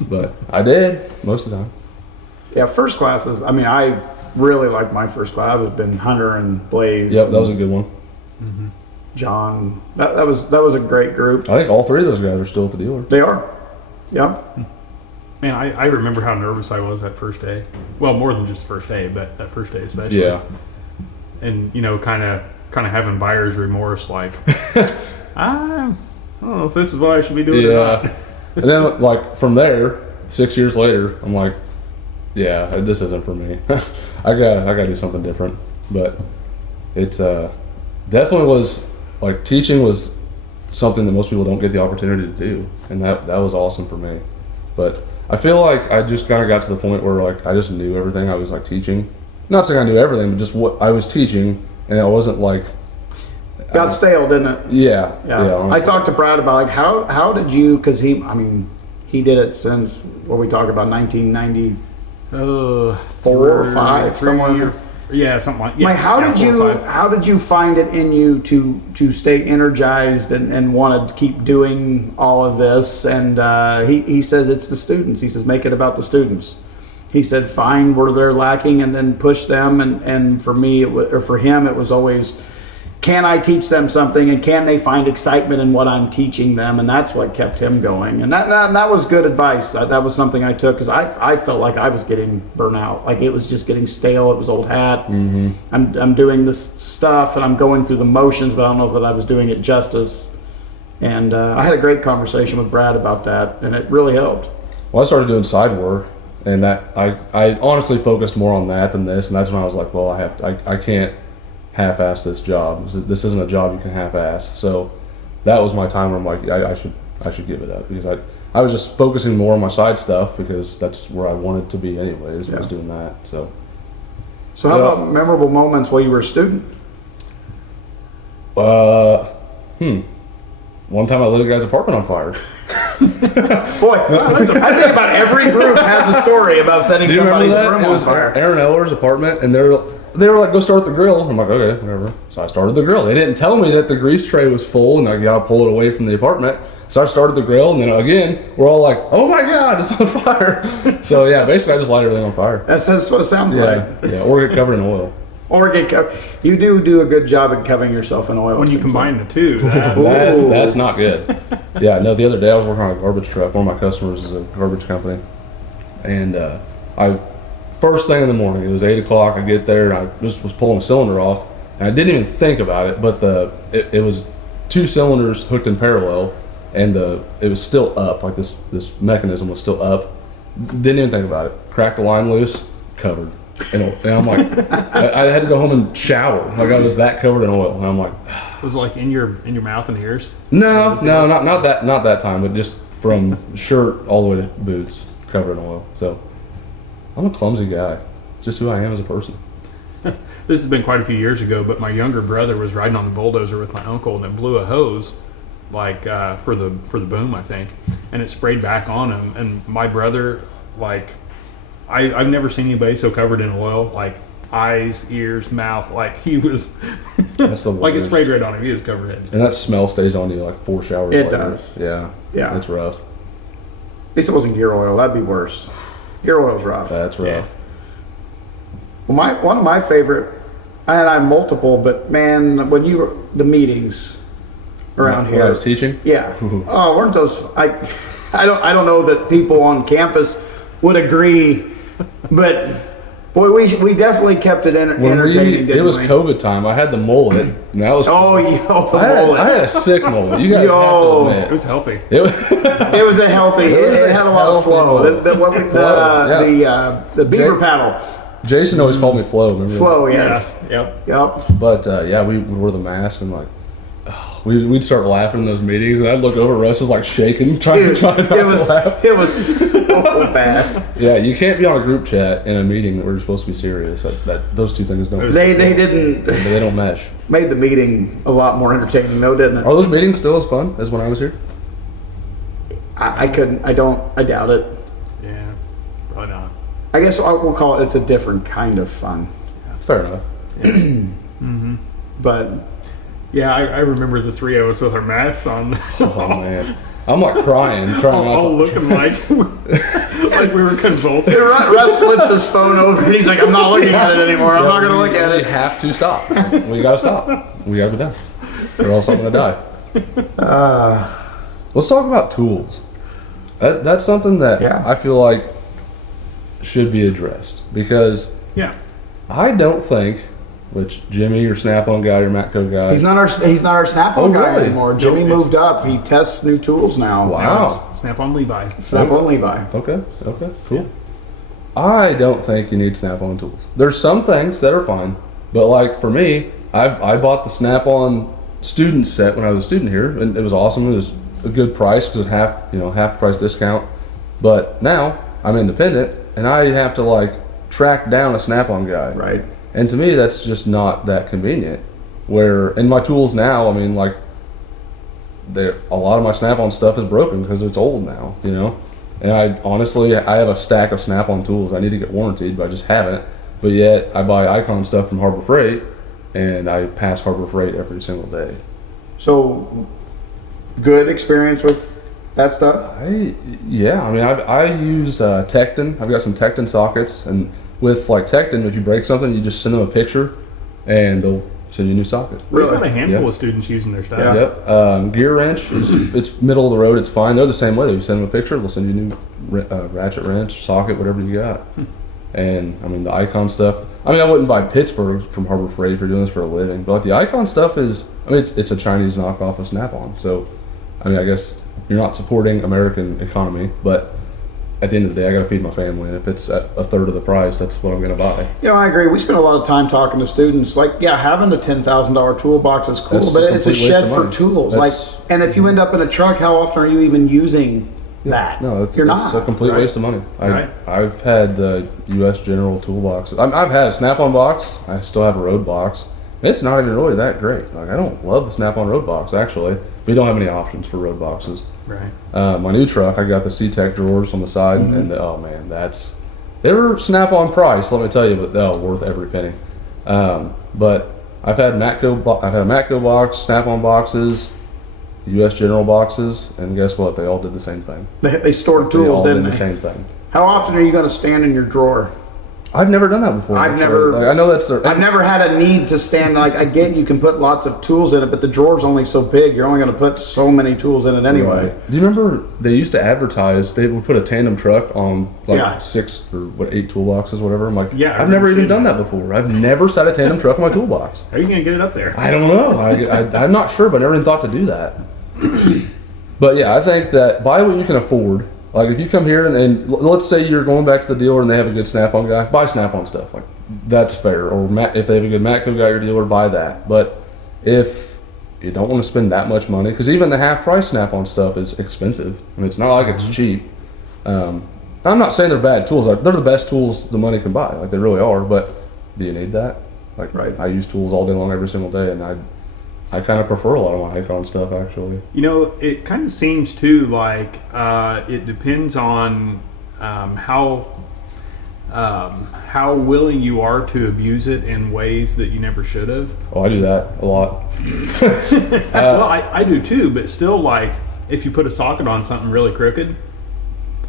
But I did most of the time. Yeah, first classes. I mean, I really liked my first class. I've been Hunter and Blaze. Yep, that was a good one. Mm-hmm. John. That was a great group. I think all three of those guys are still at the dealer. They are. Yeah. Man, I remember how nervous I was that first day. Well, more than just the first day, but that first day especially. Yeah. And, you know, kind of having buyer's remorse, like, I don't know if this is what I should be doing or not. And then, like, from there, 6 years later, I'm like, yeah, this isn't for me. I gotta do something different. But it's definitely was, like, teaching was something that most people don't get the opportunity to do, and that was awesome for me. But I feel like I just kind of got to the point where, like, I just knew everything. I was, like, teaching. Not saying I knew everything, but just what I was teaching, and I wasn't like. Got stale, didn't it? Yeah. I talked to Brad about, like, how did you, because he did it since, what we talk about, 1994 or 5, somewhere. Yeah, something like. Yeah, like, how did you find it in you to stay energized and want to keep doing all of this? And he says it's the students. He says make it about the students. He said find where they're lacking and then push them. And for me, for him, it was always, can I teach them something, and can they find excitement in what I'm teaching them? And that's what kept him going. And that was good advice. That was something I took, because I felt like I was getting burnt out. Like, it was just getting stale. It was old hat. Mm-hmm. I'm doing this stuff and I'm going through the motions, but I don't know that I was doing it justice. And I had a great conversation with Brad about that, and it really helped. Well, I started doing side work, and that I honestly focused more on that than this. And that's when I was like, well, I can't half-ass this job. This isn't a job you can half-ass. So that was my time where I'm like, I should give it up, because I was just focusing more on my side stuff, because that's where I wanted to be anyways. I was doing that. So how about memorable moments while you were a student? One time I lit a guy's apartment on fire. Boy, I think about every group has a story about setting somebody's room on fire. Aaron Eller's apartment, and they were like, go start the grill. I'm like, okay, whatever. So I started the grill. They didn't tell me that the grease tray was full and I gotta pull it away from the apartment. So I started the grill, and then again, we're all like, oh my God, it's on fire. So yeah, basically I just light everything on fire. That's what it sounds like. Yeah, or get covered in oil. You do a good job at covering yourself in oil. When you combine the two. That's not good. Yeah, no, the other day I was working on a garbage truck. One of my customers is a garbage company. And first thing in the morning, it was 8 o'clock, I get there, and I just was pulling a cylinder off. And I didn't even think about it, but it was 2 cylinders hooked in parallel, and it was still up, like this mechanism was still up. Didn't even think about it. Cracked the line loose, covered. And I'm like, I had to go home and shower. Like, I was that covered in oil. And I'm like, was it like in your mouth and ears? No, not that time, but just from shirt all the way to boots, covered in oil. So I'm a clumsy guy, just who I am as a person. This has been quite a few years ago, but my younger brother was riding on the bulldozer with my uncle, and it blew a hose, like for the boom, I think, and it sprayed back on him. And my brother, like, I've never seen anybody so covered in oil, like eyes, ears, mouth, like he was. That's the like it worst. sprayed right on him. He was covered in. And that smell stays on you like 4 showers It later. does. Yeah, it's rough. At least it wasn't gear oil. That'd be worse. Gear oil's rough. That's rough. Well, one of my favorite I had multiple, but man, when you were the meetings around When here, I was teaching. yeah. Ooh. Oh, weren't those? I don't know that people on campus would agree, but boy, we definitely kept it entertaining. It was we? COVID time. I had the mullet, and that was. Oh, yo, the I mullet. had a sick mullet. You guys Yo. have to admit. It was healthy. It was. It was a healthy. It had a lot of healthy flow. mullet. The beaver paddle Jason always called me Flo. Remember? flow. Yes. Yeah. Yep. Yep. But yeah, we wore the mask and like. We'd start laughing in those meetings, and I'd look over. Russ was like shaking, trying not to laugh. It was so bad. Yeah, you can't be on a group chat in a meeting that we're supposed to be serious. Those two things don't. They didn't They don't mesh. made the meeting a lot more entertaining though, didn't it? Are those meetings still as fun as when I was here? I couldn't. I doubt it. Yeah. Probably not. I guess we'll call it. It's a different kind of fun, Fair enough. but Yeah, I remember the three of us with our masks on. Oh man, I'm like crying, trying not to. all looking like we were convulsing. Russ flips his phone over and he's like, "I'm not looking at it anymore. I'm not going to look at We it." have to stop. We gotta stop. We gotta be done, or else I'm gonna die. Let's talk about tools. That's something that Yeah. I feel like should be addressed because Yeah. I don't think, which Jimmy, your Snap-on guy, your Matco guy, He's not our Snap-on Oh, guy really? anymore. Jimmy Nope, moved up. He tests new tools now. Wow. Snap on Levi. Snap-on Levi. Okay, cool. I don't think you need Snap-on tools. There's some things that are fine, but like for me, I bought the Snap-on student set when I was a student here, and it was awesome. It was a good price because it was half price discount. But now I'm independent, and I have to like track down a Snap-on guy. Right. And to me, that's just not that convenient. Where in my tools now, I mean, like, a lot of my Snap-on stuff is broken because it's old now, you know. And I have a stack of Snap-on tools I need to get warranted, but I just haven't. But yet, I buy Icon stuff from Harbor Freight, and I pass Harbor Freight every single day. So, good experience with that stuff? I use Tecton. I've got some Tecton sockets, and with like Tecton, if you break something, you just send them a picture, and they'll send you a new socket. We've Really? got a handful Yeah. of students using their stuff. Yeah. Yep. Gear wrench it's middle of the road. It's fine. They're the same way. You send them a picture, they'll send you a new ratchet wrench, socket, whatever you got. And I mean the Icon stuff. I mean I wouldn't buy Pittsburgh from Harbor Freight if you're doing this for a living, but like the Icon stuff is. I mean it's a Chinese knockoff of Snap-on. So I mean I guess you're not supporting American economy, but at the end of the day, I got to feed my family, and if it's at a third of the price, that's what I'm going to buy. I agree. We spend a lot of time talking to students. Like, yeah, having a $10,000 toolbox is cool, That's but a it's a complete waste shed of for money. tools. That's- And if you end up in a truck, how often are you even using that? No, it's You're a not. complete Right. waste of money. Right. I've had the U.S. General toolboxes. I've had a Snap-on box. I still have a Road box. It's not even really that great. Like I don't love the Snap-on Road box actually. We don't have any options for Road boxes. Right. My new truck, I got the C-Tech drawers on the side, and oh man, they're Snap-on price. Let me tell you, but they're worth every penny. But I've had a Matco box, Snap-on boxes, U.S. General boxes, and guess what? They all did the same thing. They stored They all tools, didn't did they? the same thing. How often are you going to stand in your drawer? I've never done that before. I've actually. never- Like, I know that's. I've never had a need to stand. Like, I get you can put lots of tools in it, but the drawer's only so big. You're only going to put so many tools in it anyway. Right. Do you remember they used to advertise? They would put a tandem truck on like Yeah. 6 or 8 toolboxes, whatever. I'm like, Yeah, I I've never remember even seeing done that. that before. I've never sat a tandem truck on my toolbox. How are you going to get it up there? I don't know. I'm not sure, but I never even thought to do that. But yeah, I think that buy what you can afford. Like if you come here and let's say you're going back to the dealer and they have a good Snap-on guy, buy Snap-on stuff. Like that's fair. Or if they have a good Matco guy, your dealer, buy that. But if you don't want to spend that much money, because even the half price Snap-on stuff is expensive. I mean, it's not like it's cheap. I'm not saying they're bad tools. They're the best tools the money can buy. Like they really are. But do you need that? Like Right. I use tools all day long every single day, and I kind of prefer a lot of my Icon stuff actually. You know, it kind of seems too like it depends on how willing you are to abuse it in ways that you never should have. Oh, I do that a lot. Well, I do too, but still, like if you put a socket on something really crooked,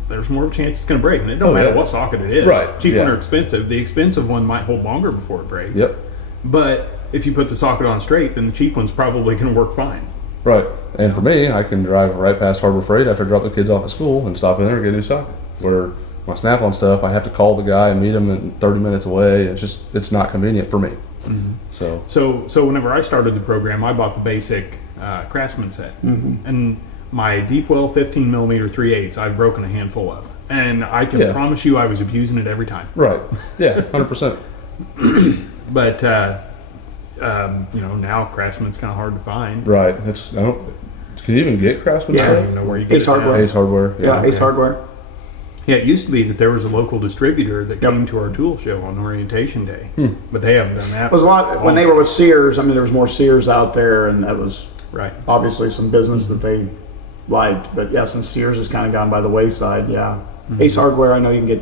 there's more of a chance it's going to break, and it don't Oh, matter yeah. what socket it is. Right, Cheap yeah. one or expensive. The expensive one might hold longer before it breaks. Yep. But if you put the socket on straight, then the cheap one's probably going to work fine. Right. And for me, I can drive right past Harbor Freight after I drop the kids off at school and stop in there and get a new socket. Where my Snap-on stuff, I have to call the guy and meet him in 30 minutes away. It's not convenient for me. So whenever I started the program, I bought the basic Craftsman set, and my deep well 15 millimeter 3/8 I've broken a handful of, and I can promise you I was abusing it every time. Right. Yeah. 100%. But now Craftsman's kind of hard to find. Right. Can you even get Craftsman Yeah. I don't stuff? even know where you get Ace it now. Hardware. Ace Hardware. Yeah, Ace Hardware. Yeah, it used to be that there was a local distributor that came to our tool show on orientation day, but they haven't done that. It was a lot when they were with Sears. I mean, there was more Sears out there, and that was right. obviously some business that they liked. But yeah, since Sears has kind of gone by the wayside, Ace Hardware, I know you can get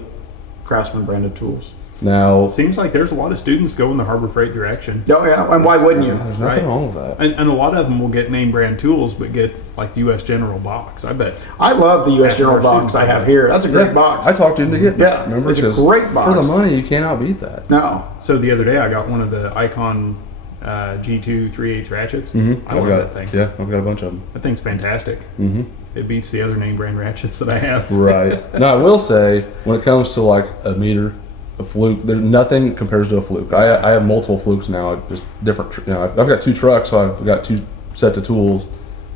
Craftsman branded tools. Now, Seems like there's a lot of students go in the Harbor Freight direction. Oh yeah, and why wouldn't you? there's nothing Right. wrong with that. And a lot of them will get name brand tools, but get like the U.S. General box. I bet. I love the U.S. After General our box students I have like here. That's a great Yeah, box. I talked to him to get that. Yeah, Remember? it's a 'Cause great box. For the money, you cannot beat that. No. So the other day I got one of the Icon G2 3/8 ratchets. Mm-hmm. I love that thing. Yeah, I've got a bunch of them. That thing's fantastic. Mm-hmm. It beats the other name brand ratchets that I have. Right. Now, I will say, when it comes to like a meter, a fluke, there's nothing compares to a fluke. I have multiple flukes now, just different. I've got 2 trucks, so I've got 2 sets of tools.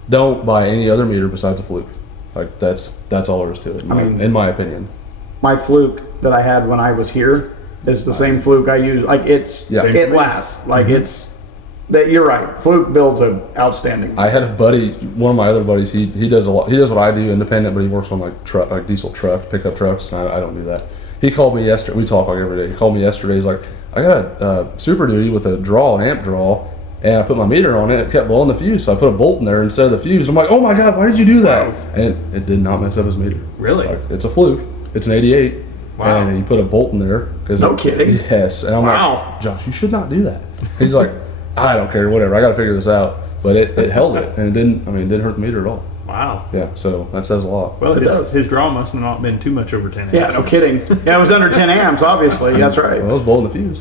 Don't buy any other meter besides a fluke. Like that's all there is to it. In my opinion. My fluke that I had when I was here is the same fluke I use. Like it lasts. Like it's that. You're right. Fluke builds a outstanding. I had a buddy, one of my other buddies. He does a lot. He does what I do, independent, but he works on like diesel truck, pickup trucks, and I don't do that. He called me yesterday. We talk like every day. He called me yesterday. He's like, I got a Super Duty with a draw, an amp draw, and I put my meter on it. It kept blowing the fuse, so I put a bolt in there instead of the fuse. I'm like, oh my god, why did you do that? And it did not mess up his meter. Really? Like, it's a fluke. It's an 88. Wow. And he put a bolt in there. No kidding. Yes. And I'm like, Josh, you should not do that. He's like, I don't care, whatever. I got to figure this out. But it held it, and it didn't hurt the meter at all. Wow. Yeah, so that says a lot. Well, It does. his draw must have not been too much over 10 amps. Yeah, no kidding. Yeah, it was under 10 amps, obviously. That's right. Well, I was blowing the fuse.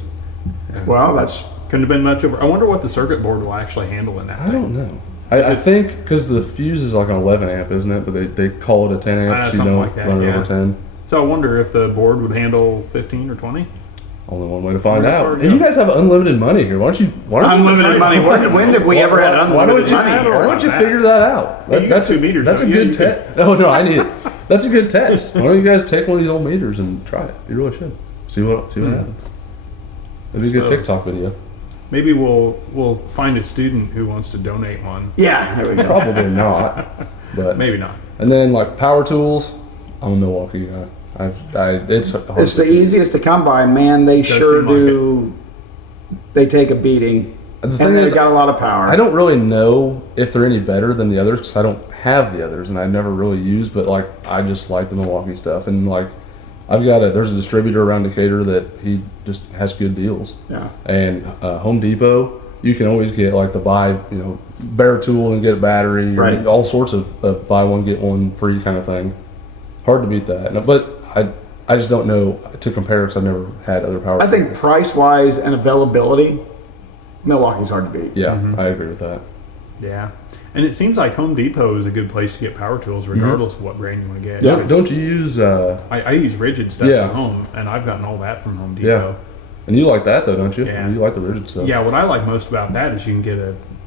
Well, that's Couldn't have been much over. I wonder what the circuit board will actually handle in that I thing. don't know. I think because the fuse is like an 11 amp, isn't it? But they call it a 10 amp. So you something don't like that, run it yeah. over 10. So I wonder if the board would handle 15 or 20. Only one way to find Where out. far to Hey, go? you guys have unlimited money here. Why don't you? unlimited money. When have we ever had Why don't unlimited you? money? Why don't you that. figure that out? Well, you got 2 meters, That's a don't you? good You could- test. Oh no, I need it. That's a good test. Why don't you guys take one of these old meters and try it? You really should. See what happens. It'd be a good Suppose. TikTok video. Maybe we'll find a student who wants to donate one. Yeah, there we go. Probably not. But Maybe not. and then like power tools, I'm a Milwaukee guy. It's hard It's the to- easiest to come by. Man, they sure seem like do. They take a beating. The And thing they is, got a lot of power. I don't really know if they're any better than the others because I don't have the others and I never really used. But like, I just like the Milwaukee stuff, and like, there's a distributor around Decatur that he just has good deals. Yeah. And Home Depot, you can always get like the bare tool and get a battery, Right. all sorts of buy one get one free kind of thing. Hard to beat that, but I just don't know to compare because I've never had other power. I think tools. price wise and availability, Milwaukee's hard to beat. Yeah, I agree with that. Yeah. And it seems like Home Depot is a good place to get power tools regardless of what brand you want to get. Yeah. Don't you use? I use rigid stuff Yeah. at home, and I've gotten all that from Home Yeah. Depot. And you like that though, don't you? Yeah. You like the rigid stuff. Yeah, what I like most about that is you can get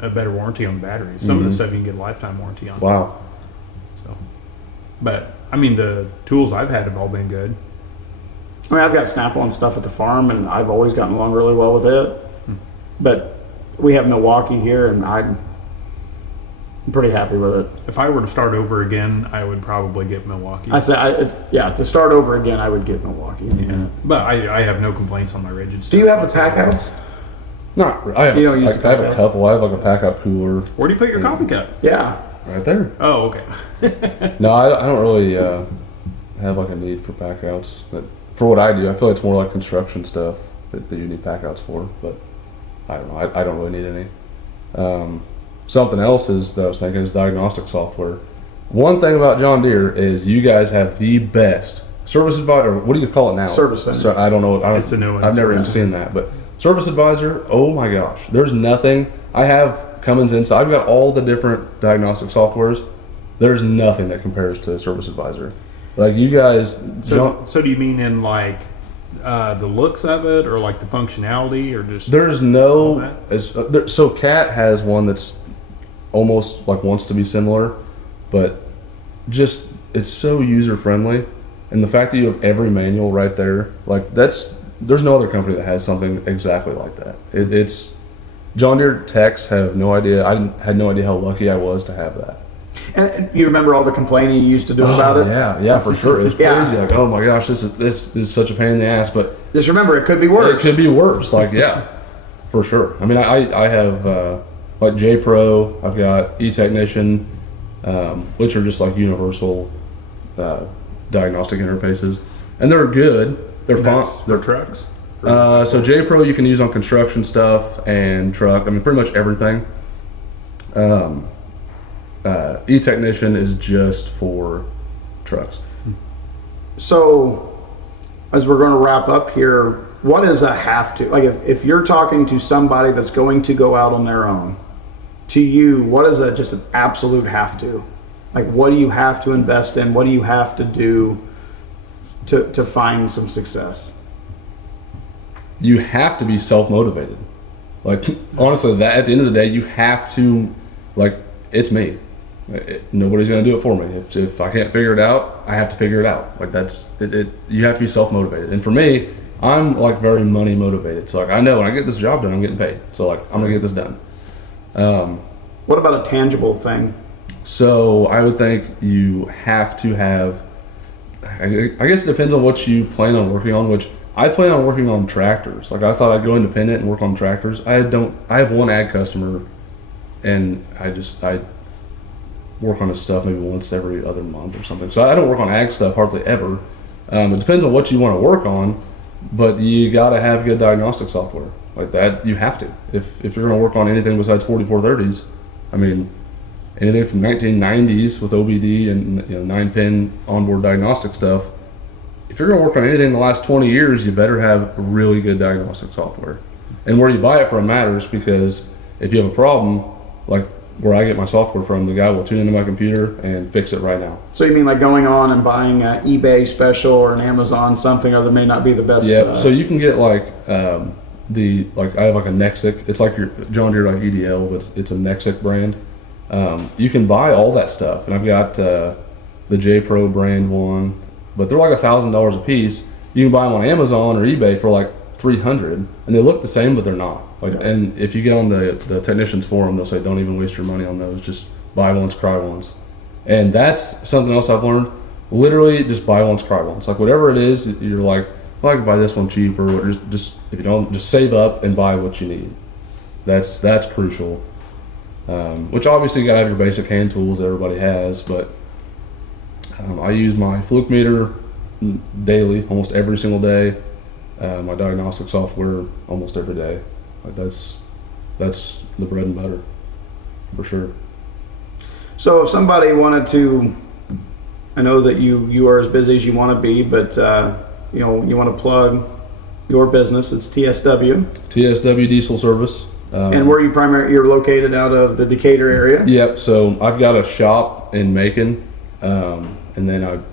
a better warranty on the batteries. Some of the stuff you can get a lifetime warranty on. Wow. So, but I mean, the tools I've had have all been good. I mean, I've got Snap-on stuff at the farm, and I've always gotten along really well with it. But we have Milwaukee here, and I'm pretty happy with it. If I were to start over again, I would probably get Milwaukee. I said, to start over again, I would get Milwaukee. Yeah. But I have no complaints on my rigid stuff. Do you have a pack house? Not. I have. You don't use I the have a pack-outs? couple. I have like a pack out cooler Where do you put your coffee cup? Yeah. right there. Oh, okay. No, I don't really have like a need for pack outs. But for what I do, I feel it's more like construction stuff that you need pack outs for. But I don't know. I don't really need any. Something else that I was thinking is diagnostic software. One thing about John Deere is you guys have the best service advisor. Or what do you call it now? Service center. So I don't know. It's a new one. I've never even Service seen that, but Service Advisor, oh my gosh, there's nothing. I have Cummins Insight. I've got all the different diagnostic softwares. There's nothing that compares to Service Advisor. Like you guys. So do you mean in like the looks of it, or like the functionality, or just? There's no. So Cat has one that's almost like wants to be similar, but just it's so user friendly, and the fact that you have every manual right there, like there's no other company that has something exactly like that. It's John Deere techs have no idea. I had no idea how lucky I was to have that. And you remember all the complaining you used to do about it? Yeah, for sure. It was Yeah. crazy. Like, oh my gosh, this is such a pain in the ass. But Just remember, it could be worse. it could be worse. Like, yeah, for sure. I mean, I have like J Pro. I've got eTechnician, which are just like universal diagnostic interfaces, and they're good. They're fine. For trucks. So J Pro you can use on construction stuff and truck. I mean, pretty much everything. eTechnician is just for trucks. So, as we're going to wrap up here, what is a have to? Like, if you're talking to somebody that's going to go out on their own, to you, what is just an absolute have to? Like, what do you have to invest in? What do you have to do to find some success? You have to be self-motivated. Like, honestly, that at the end of the day, you have to, like, it's me. Nobody's going to do it for me. If I can't figure it out, I have to figure it out. Like, that's it. You have to be self-motivated. And for me, I'm like very money motivated. So like, I know when I get this job done, I'm getting paid. So like, I'm going to get this done. What about a tangible thing? So I would think you have to have, I guess it depends on what you plan on working on, which I plan on working on tractors. Like I thought I'd go independent and work on tractors. I have one ag customer, and I work on his stuff maybe once every other month or something. So I don't work on ag stuff hardly ever. It depends on what you want to work on, but you got to have good diagnostic software like that. You have to. If you're going to work on anything besides 4430s, I mean, anything from 1990s with OBD and 9-pin onboard diagnostic stuff. If you're going to work on anything in the last 20 years, you better have really good diagnostic software. And where you buy it from matters, because if you have a problem, like where I get my software from, the guy will tune into my computer and fix it right now. So you mean like going on and buying an eBay special or an Amazon something, or that may not be the best? Yeah. So you can get like I have like a Nexic. It's like your John Deere like EDL, but it's a Nexic brand. You can buy all that stuff, and I've got the J Pro brand one, but they're like $1,000 a piece. You can buy them on Amazon or eBay for like $300, and they look the same, but they're not. Like, Okay. And if you get on the technicians forum, they'll say, "Don't even waste your money on those. Just buy once, cry once." And that's something else I've learned. Literally, just buy once, cry once. Like whatever it is, you're like, "Well, I can buy this one cheap," or just if you don't, just save up and buy what you need. That's crucial. Which obviously you gotta have your basic hand tools that everybody has, but I use my fluke meter daily, almost every single day. My diagnostic software almost every day. Like that's the bread and butter, for sure. So if somebody wanted to, I know that you are as busy as you want to be, but you want to plug your business. It's TSW. TSW Diesel Service. And where you're located out of the Decatur area? Yep. So I've got a shop in Macon, and then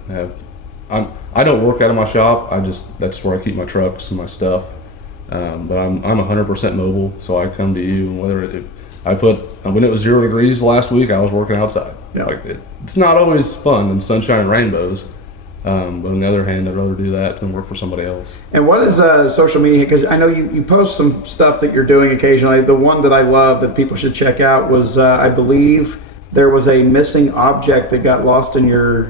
I don't work out of my shop. That's where I keep my trucks and my stuff. But I'm 100% mobile, so I come to you. And when it was 0 degrees last week, I was working outside. Yeah. Like it's not always fun and sunshine and rainbows. But on the other hand, I'd rather do that than work for somebody else. And what is social media? Because I know you post some stuff that you're doing occasionally. The one that I love that people should check out was, I believe there was a missing object that got lost in your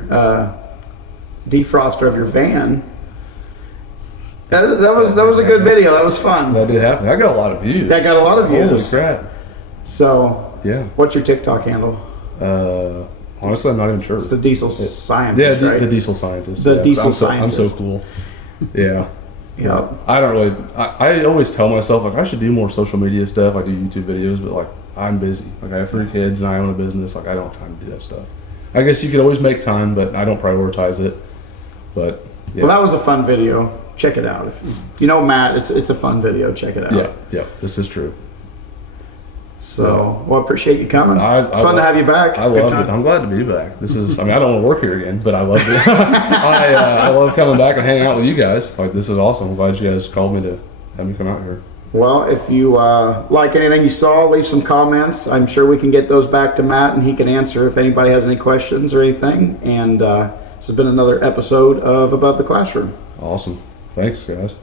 defroster of your van. That was a good video. That was fun. That did happen. I got a lot of views. That got a lot of views. Holy crap. So, Yeah. what's your TikTok handle? Honestly, I'm not even sure. It's the Diesel Scientist, Yeah, right? the Diesel Scientist. The Yeah. Diesel I'm Scientist. so cool. Yeah. Yeah. I don't really. I always tell myself like I should do more social media stuff. I do YouTube videos, but like I'm busy. Like I have 3 kids and I own a business. Like I don't have time to do that stuff. I guess you could always make time, but I don't prioritize it. But yeah. Well, that was a fun video. check it out. If you know Matt, it's a fun video. Check it out. Yeah, this is true. So, well, I appreciate you coming. It's fun to have you back. I loved it. I'm glad to be back. This is, I mean, I don't want to work here again, but I loved it. I love coming back and hanging out with you guys. Like, this is awesome. I'm glad you guys called me to have me come out here. Well, if you like anything you saw, leave some comments. I'm sure we can get those back to Matt, and he can answer if anybody has any questions or anything. And this has been another episode of Above the Classroom. Awesome. Thanks, guys.